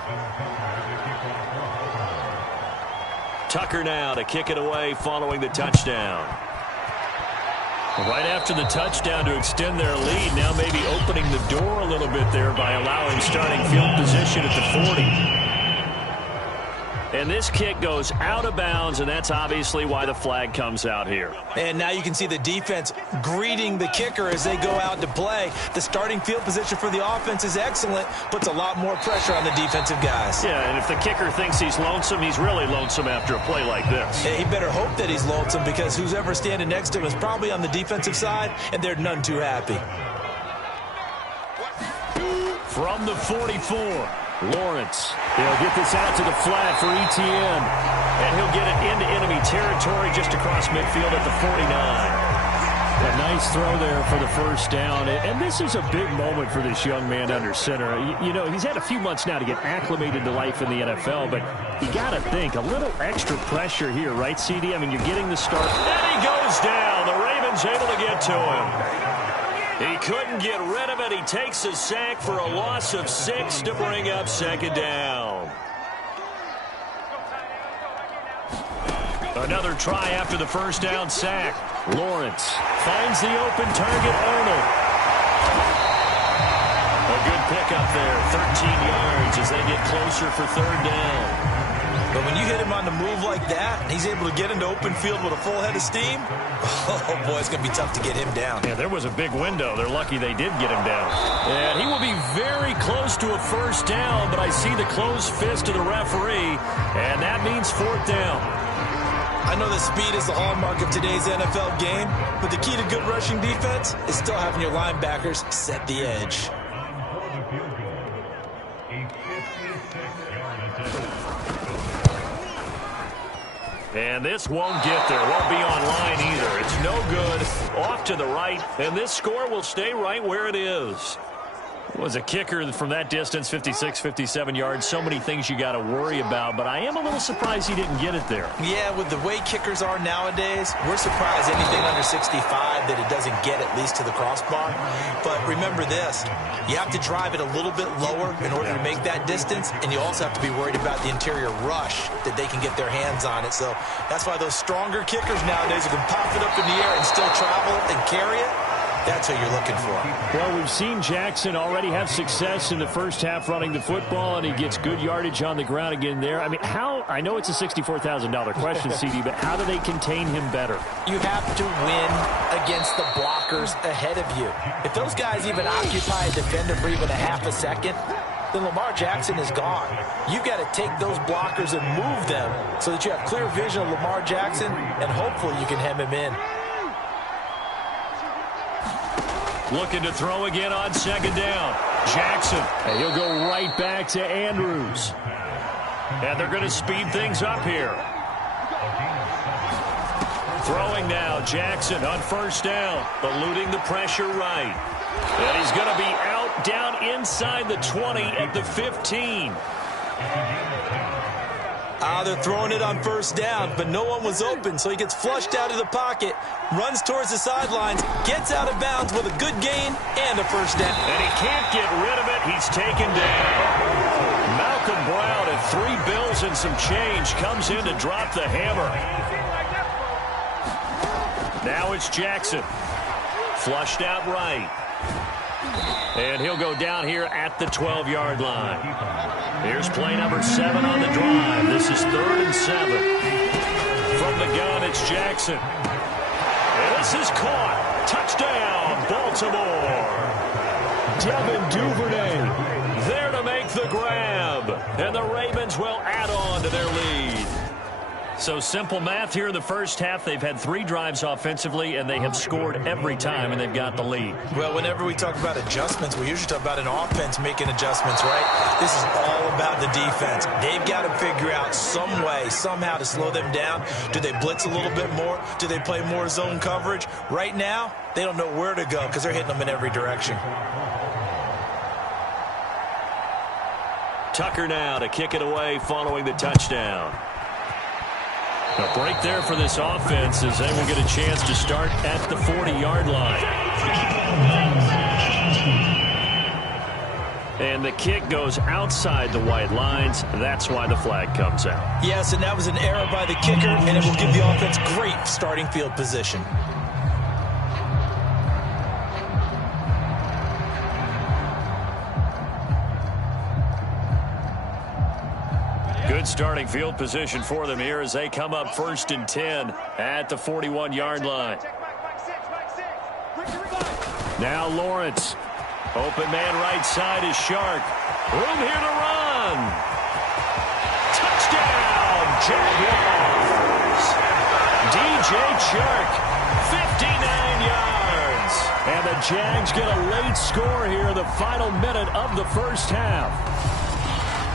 Tucker now to kick it away following the touchdown. Right after the touchdown to extend their lead, now maybe opening the door a little bit there by allowing starting field position at the 40. And this kick goes out of bounds, and that's obviously why the flag comes out here. And now you can see the defense greeting the kicker as they go out to play. The starting field position for the offense is excellent, puts a lot more pressure on the defensive guys. Yeah, and if the kicker thinks he's lonesome, he's really lonesome after a play like this. Yeah, he better hope that he's lonesome because who's ever standing next to him is probably on the defensive side, and they're none too happy. From the 44. Lawrence. He'll get this out to the flat for Etienne. And he'll get it into enemy territory just across midfield at the 49. A nice throw there for the first down. And this is a big moment for this young man under center. You know, he's had a few months now to get acclimated to life in the NFL, but you got to think, a little extra pressure here, right, CD? I mean, you're getting the start. And he goes down. The Ravens able to get to him. He couldn't get rid of it. He takes a sack for a loss of 6 to bring up second down. Another try after the first down sack. Lawrence finds the open target, Arnold. A good pickup there, 13 yards as they get closer for third down. But when you hit him on the move like that, and he's able to get into open field with a full head of steam, oh, boy, it's going to be tough to get him down. Yeah, there was a big window. They're lucky they did get him down. And he will be very close to a first down, but I see the closed fist of the referee, and that means fourth down. I know that speed is the hallmark of today's NFL game, but the key to good rushing defense is still having your linebackers set the edge. And this won't get there. Won't be online either. It's no good. Off to the right. And this score will stay right where it is. Was a kicker from that distance, 56, 57 yards. So many things you got to worry about. But I am a little surprised he didn't get it there. Yeah, with the way kickers are nowadays, we're surprised anything under 65 that it doesn't get at least to the crossbar. But remember this. You have to drive it a little bit lower in order to make that distance. And you also have to be worried about the interior rush that they can get their hands on it. So that's why those stronger kickers nowadays who can pop it up in the air and still travel and carry it, that's what you're looking for. Well, we've seen Jackson already have success in the first half running the football, and he gets good yardage on the ground again there. I mean, I know it's a $64,000 question, CD, but how do they contain him better? You have to win against the blockers ahead of you. If those guys even occupy a defender for even a half a second, then Lamar Jackson is gone. You've got to take those blockers and move them so that you have clear vision of Lamar Jackson, and hopefully you can hem him in. Looking to throw again on second down. Jackson. And he'll go right back to Andrews. And they're going to speed things up here. Throwing now, Jackson on first down, eluding the pressure right. And he's going to be out down inside the 20 at the 15. They're throwing it on first down, but no one was open, so he gets flushed out of the pocket, runs towards the sidelines, gets out of bounds with a good gain and a first down. And he can't get rid of it. He's taken down. Malcolm Brown at $3 bills and some change comes in to drop the hammer. Now it's Jackson. Flushed out right. And he'll go down here at the 12-yard line. Here's play number 7 on the drive. This is 3rd and 7. From the gun, it's Jackson. And this is caught. Touchdown, Baltimore. Devin Duvernay there to make the grab. And the Ravens will add on to their lead. So simple math here in the first half. They've had 3 drives offensively, and they have scored every time, and they've got the lead. Well, whenever we talk about adjustments, we usually talk about an offense making adjustments, right? This is all about the defense. They've got to figure out some way, somehow to slow them down. Do they blitz a little bit more? Do they play more zone coverage? Right now, they don't know where to go because they're hitting them in every direction. Tucker now to kick it away following the touchdown. A break there for this offense as they will get a chance to start at the 40-yard line. And the kick goes outside the white lines. That's why the flag comes out. Yes, and that was an error by the kicker, and it will give the offense great starting field position. Good starting field position for them here as they come up 1st and 10 at the 41-yard line. Now Lawrence. Open man right side is Shark. Room here to run. Touchdown, Jaguars. DJ Shark, 59 yards. And the Jags get a late score here in the final minute of the first half.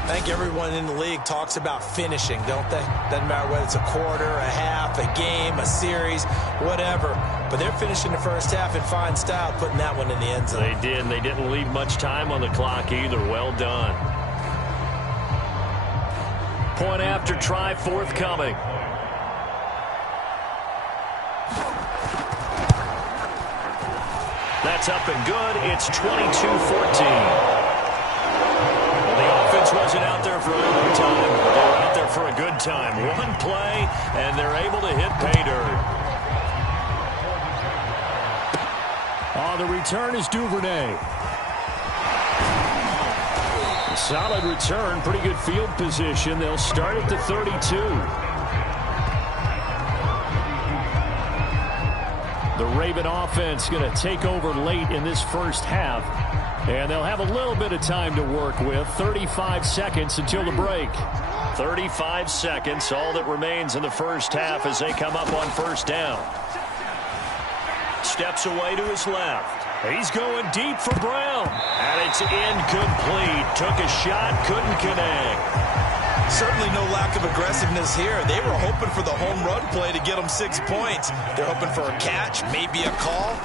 I think everyone in the league talks about finishing, don't they? Doesn't matter whether it's a quarter, a half, a game, a series, whatever. But they're finishing the first half in fine style, putting that one in the end zone. They did, and they didn't leave much time on the clock either. Well done. Point after try forthcoming. That's up and good. It's 22-14. Wasn't out there for overtime. They were out there for a good time. One play, and they're able to hit pay dirt. The return is Duvernay. Solid return, pretty good field position. They'll start at the 32. The Raven offense going to take over late in this first half. And they'll have a little bit of time to work with. 35 seconds until the break. 35 seconds, all that remains in the first half as they come up on first down. Steps away to his left. He's going deep for Brown. And it's incomplete. Took a shot, couldn't connect. Certainly no lack of aggressiveness here. They were hoping for the home run play to get them 6 points. They're hoping for a catch, maybe a call.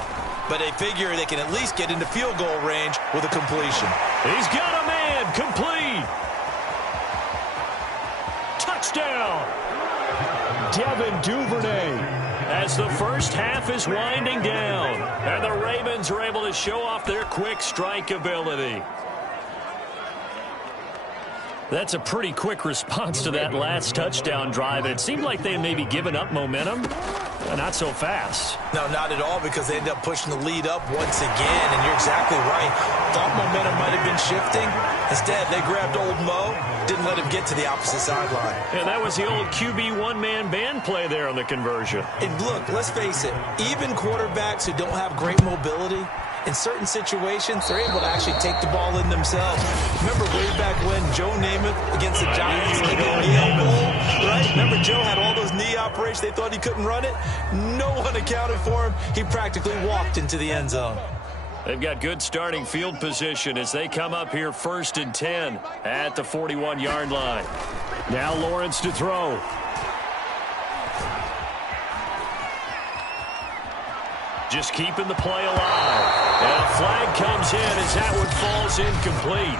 But they figure they can at least get into field goal range with a completion. He's got a man. Complete. Touchdown. Devin Duvernay. As the first half is winding down. And the Ravens are able to show off their quick strike ability. That's a pretty quick response to that last touchdown drive. It seemed like they had maybe given up momentum. Not so fast. No, not at all, because they end up pushing the lead up once again, and you're exactly right. Thought momentum might have been shifting. Instead, they grabbed old Mo, didn't let him get to the opposite sideline. And that was the old QB one-man band play there on the conversion. And look, let's face it, even quarterbacks who don't have great mobility, in certain situations, they're able to actually take the ball in themselves. Remember way back when Joe Namath against the Giants kicked the elbow, right? Remember Joe had all those knee operations. They thought he couldn't run it. No one accounted for him. He practically walked into the end zone. They've got good starting field position as they come up here 1st and 10 at the 41-yard line. Now Lawrence to throw. Just keeping the play alive. And a flag comes in as that one falls incomplete.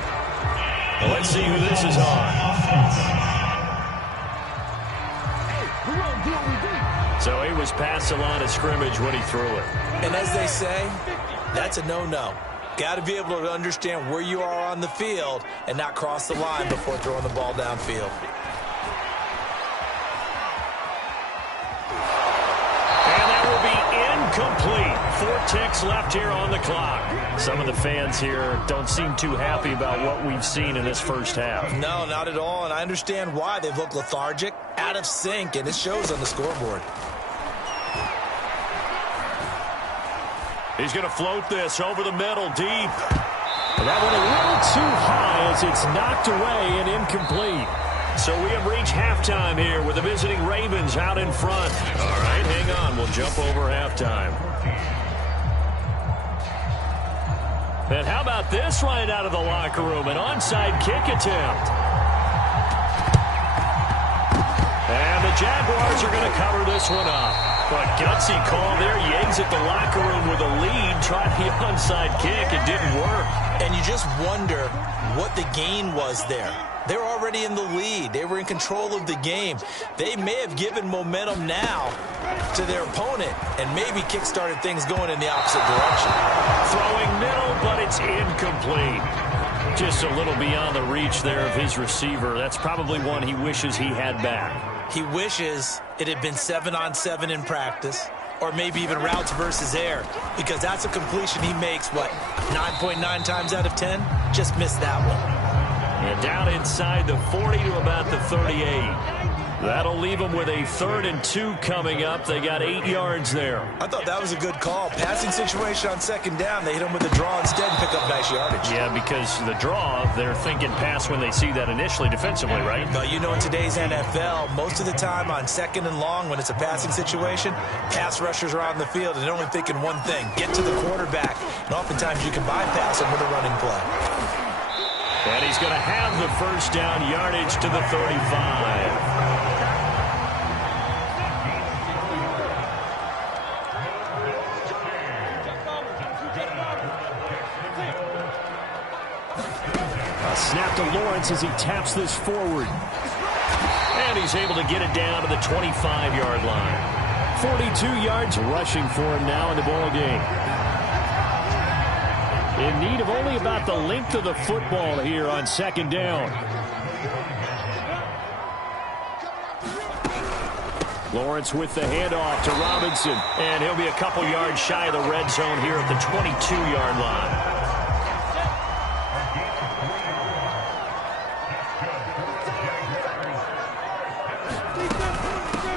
Well, let's see who this is on. So he was past the line of scrimmage when he threw it. And as they say, that's a no-no. Got to be able to understand where you are on the field and not cross the line before throwing the ball downfield. Complete. 4 ticks left here on the clock. Some of the fans here don't seem too happy about what we've seen in this first half. No, not at all, and I understand why. They've looked lethargic, out of sync, and it shows on the scoreboard. He's going to float this over the middle, deep. And that one a little too high as it's knocked away and incomplete. So we have reached halftime here with the visiting Ravens out in front. All right, hang on. We'll jump over halftime. And how about this right out of the locker room? An onside kick attempt. And the Jaguars are going to cover this one up. But gutsy call there. He exits the locker room with a lead. Tried the onside kick. It didn't work. And you just wonder what the gain was there. They were already in the lead. They were in control of the game. They may have given momentum now to their opponent and maybe kick-started things going in the opposite direction. Throwing middle, but it's incomplete. Just a little beyond the reach there of his receiver. That's probably one he wishes he had back. He wishes it had been 7-on-7 in practice, or maybe even routes versus air, because that's a completion he makes, what, 9.9 times out of 10? Just missed that one. And down inside the 40 to about the 38. That'll leave them with a 3rd and 2 coming up. They got 8 yards there. I thought that was a good call. Passing situation on 2nd down. They hit him with a draw instead and pick up nice yardage. Yeah, because the draw, they're thinking pass when they see that initially defensively, right? But you know, in today's NFL, most of the time on 2nd and long, when it's a passing situation, pass rushers are on the field and they're only thinking one thing: get to the quarterback. And oftentimes you can bypass him with a running play. And he's going to have the 1st down, yardage to the 35. A snap to Lawrence as he taps this forward. And he's able to get it down to the 25-yard line. 42 yards rushing for him now in the ball game. In need of only about the length of the football here on 2nd down. Lawrence with the handoff to Robinson. And he'll be a couple yards shy of the red zone here at the 22-yard line.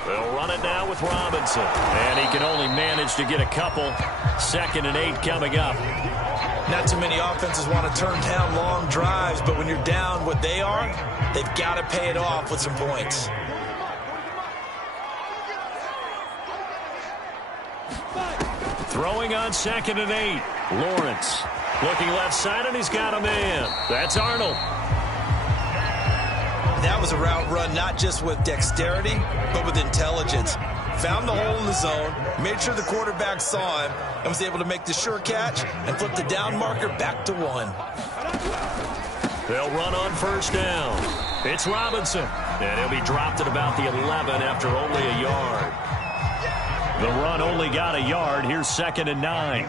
They'll run it now with Robinson. And he can only manage to get a couple. 2nd and 8 coming up. Not too many offenses want to turn down long drives, but when you're down what they are, they've got to pay it off with some points. Throwing on 2nd and 8. Lawrence looking left side, and he's got a man. That's Arnold. That was a route run not just with dexterity, but with intelligence. Found the hole in the zone, made sure the quarterback saw him, and was able to make the sure catch and flip the down marker back to 1. They'll run on 1st down. It's Robinson, and he'll be dropped at about the 11 after only a yard. The run only got a yard. Here's 2nd and 9.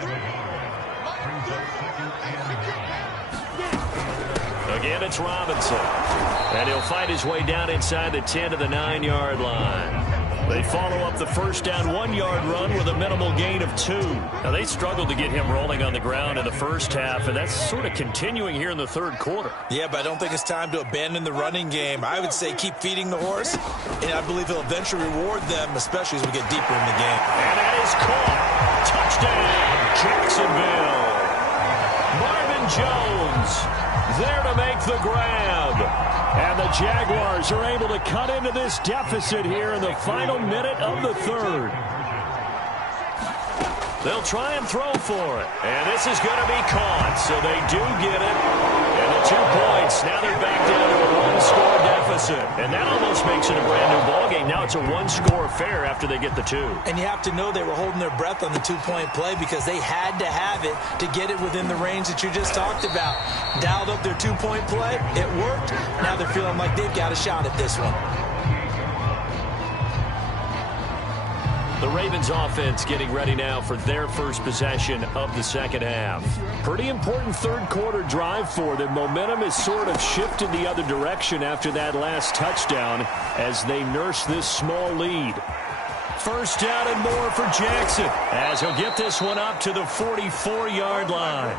Again, it's Robinson. And he'll fight his way down inside the 10 to the 9-yard line. They follow up the first down 1-yard run with a minimal gain of 2. Now, they struggled to get him rolling on the ground in the first half, and that's sort of continuing here in the third quarter. Yeah, but I don't think it's time to abandon the running game. I would say keep feeding the horse, and I believe he'll eventually reward them, especially as we get deeper in the game. And that is caught. Touchdown, Jacksonville. Marvin Jones there to make the grab. And the Jaguars are able to cut into this deficit here in the final minute of the third. They'll try and throw for it. And this is going to be caught, so they do get it. And the 2 points, now they're back down to a 1-score deficit. And that almost makes it a brand-new ballgame. Now it's a 1-score affair after they get the 2. And you have to know they were holding their breath on the 2-point play because they had to have it to get it within the range that you just talked about. Dialed up their 2-point play. It worked. Now they're feeling like they've got a shot at this one. The Ravens offense getting ready now for their first possession of the second half. Pretty important third quarter drive for them. Momentum is sort of shifted the other direction after that last touchdown as they nurse this small lead. First down and more for Jackson as he'll get this one up to the 44-yard line.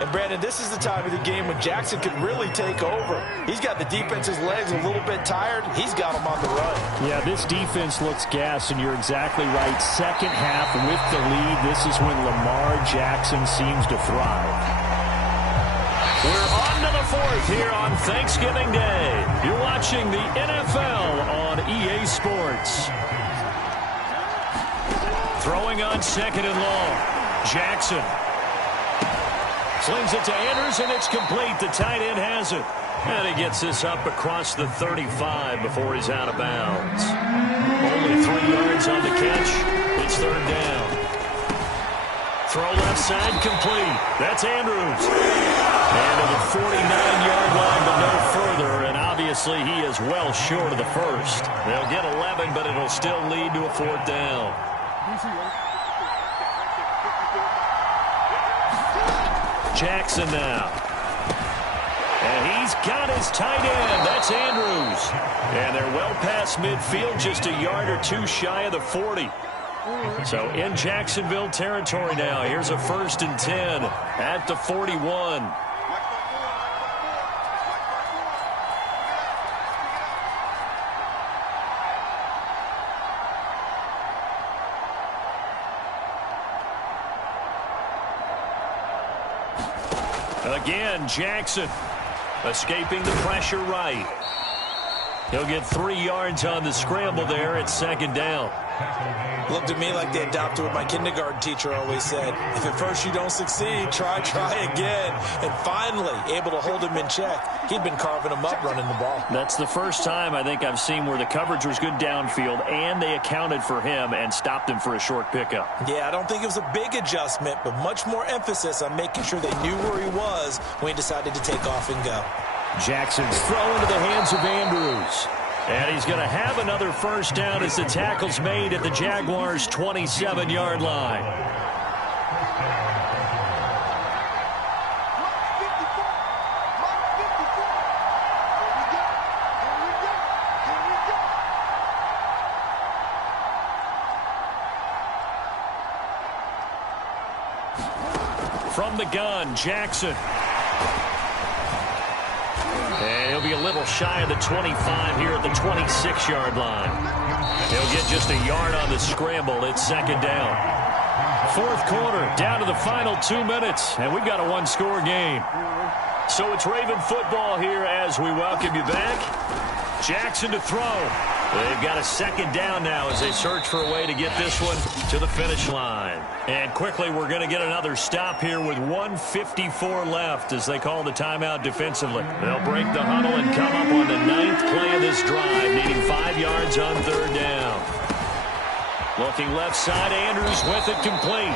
And, Brandon, this is the time of the game when Jackson could really take over. He's got the defense's legs a little bit tired. He's got them on the run. Yeah, this defense looks gassed, and you're exactly right. Second half with the lead, this is when Lamar Jackson seems to thrive. We're on to the fourth here on Thanksgiving Day. You're watching the NFL on EA Sports. Throwing on second and long. Jackson. Slings it to Andrews, and it's complete. The tight end has it. And he gets this up across the 35 before he's out of bounds. Only 3 yards on the catch. It's third down. Throw left side, complete. That's Andrews. And to the 49-yard line, but no further. And obviously he is well short of the first. They'll get 11, but it'll still lead to a fourth down. Jackson now. And he's got his tight end. That's Andrews. And they're well past midfield, just a yard or 2 shy of the 40. So in Jacksonville territory now. Here's a 1st and 10 at the 41. Again, Jackson escaping the pressure right. He'll get 3 yards on the scramble there at second down. Looked to me like they adopted what my kindergarten teacher always said. If at first you don't succeed, try again. And finally, able to hold him in check. He'd been carving him up running the ball. That's the first time I think I've seen where the coverage was good downfield and they accounted for him and stopped him for a short pickup. Yeah, I don't think it was a big adjustment, but much more emphasis on making sure they knew where he was when he decided to take off and go. Jackson's throw into the hands of Andrews. And he's going to have another first down as the tackle's made at the Jaguars' 27-yard line. From the gun, Jackson. And he'll be a little shy of the 25 here at the 26-yard line. He'll get just a yard on the scramble. It's second down. Fourth quarter, down to the final 2 minutes, and we've got a 1-score game. So it's Raven football here as we welcome you back. Jackson to throw. They've got a second down now as they search for a way to get this one to the finish line. And quickly, we're going to get another stop here with 1:54 left as they call the timeout defensively. They'll break the huddle and come up on the 9th play of this drive, needing 5 yards on third down. Looking left side, Andrews with it complete.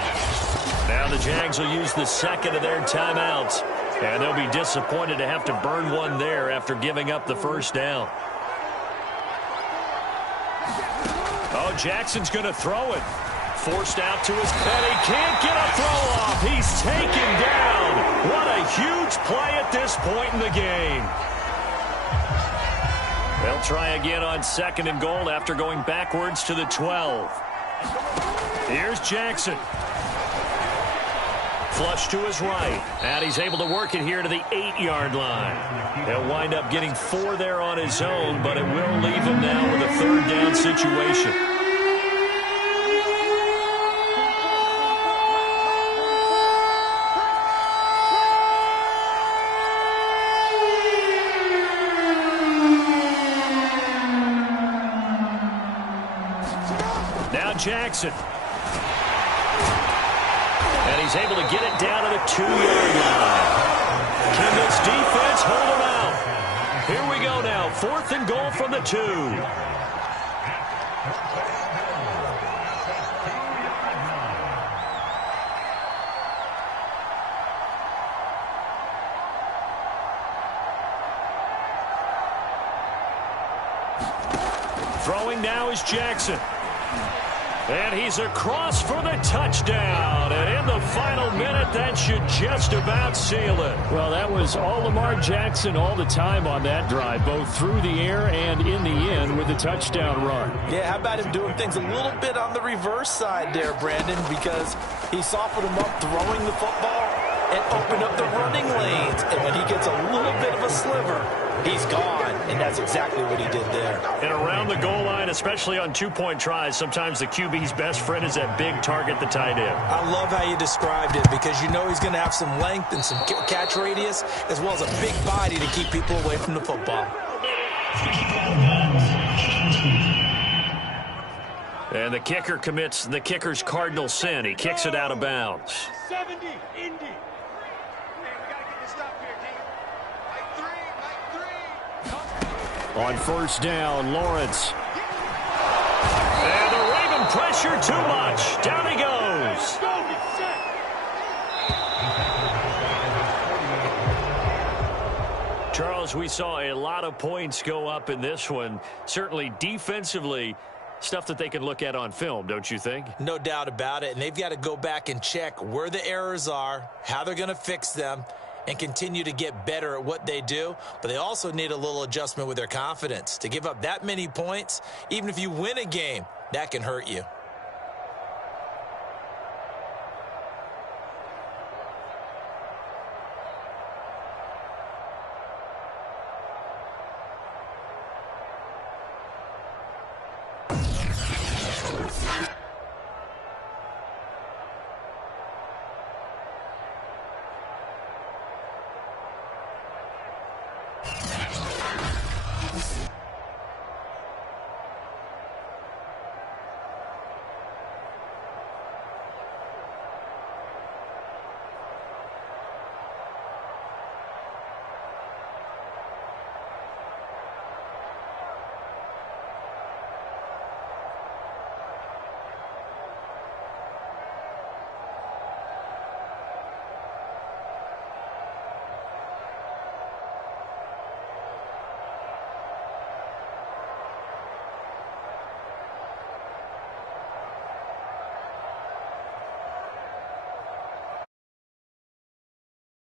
Now the Jags will use the second of their timeouts. And they'll be disappointed to have to burn one there after giving up the first down. Oh, Jackson's going to throw it. Forced out to his pet. He can't get a throw off. He's taken down. What a huge play at this point in the game. They'll try again on 2nd and goal after going backwards to the 12. Here's Jackson. Flush to his right. And he's able to work it here to the 8-yard line. He'll wind up getting 4 there on his own, but it will leave him now with a 3rd down situation. Now Jackson. And he's able to get it down to the 2-yard line. Can this defense hold him out? Here we go now. 4th and goal from the 2. Throwing now is Jackson. And he's across for the touchdown. And in the final minute, that should just about seal it. Well, that was all Lamar Jackson all the time on that drive, both through the air and in the end with the touchdown run. Yeah, how about him doing things a little bit on the reverse side there, Brandon, because he softened him up throwing the football and opened up the running lanes. And when he gets a little bit of a sliver, he's gone. And that's exactly what he did there. And around the goal line, especially on 2-point tries, sometimes the QB's best friend is that big target, the tight end. I love how you described it because you know he's going to have some length and some catch radius as well as a big body to keep people away from the football. And the kicker commits the kicker's cardinal sin. He kicks it out of bounds. 70, Indy. On 1st down, Lawrence. And the Raven pressure too much. Down he goes. Charles, we saw a lot of points go up in this one. Certainly defensively, stuff that they can look at on film, don't you think? No doubt about it. And they've got to go back and check where the errors are, how they're going to fix them, and continue to get better at what they do. But they also need a little adjustment with their confidence. To give up that many points, even if you win a game, that can hurt you.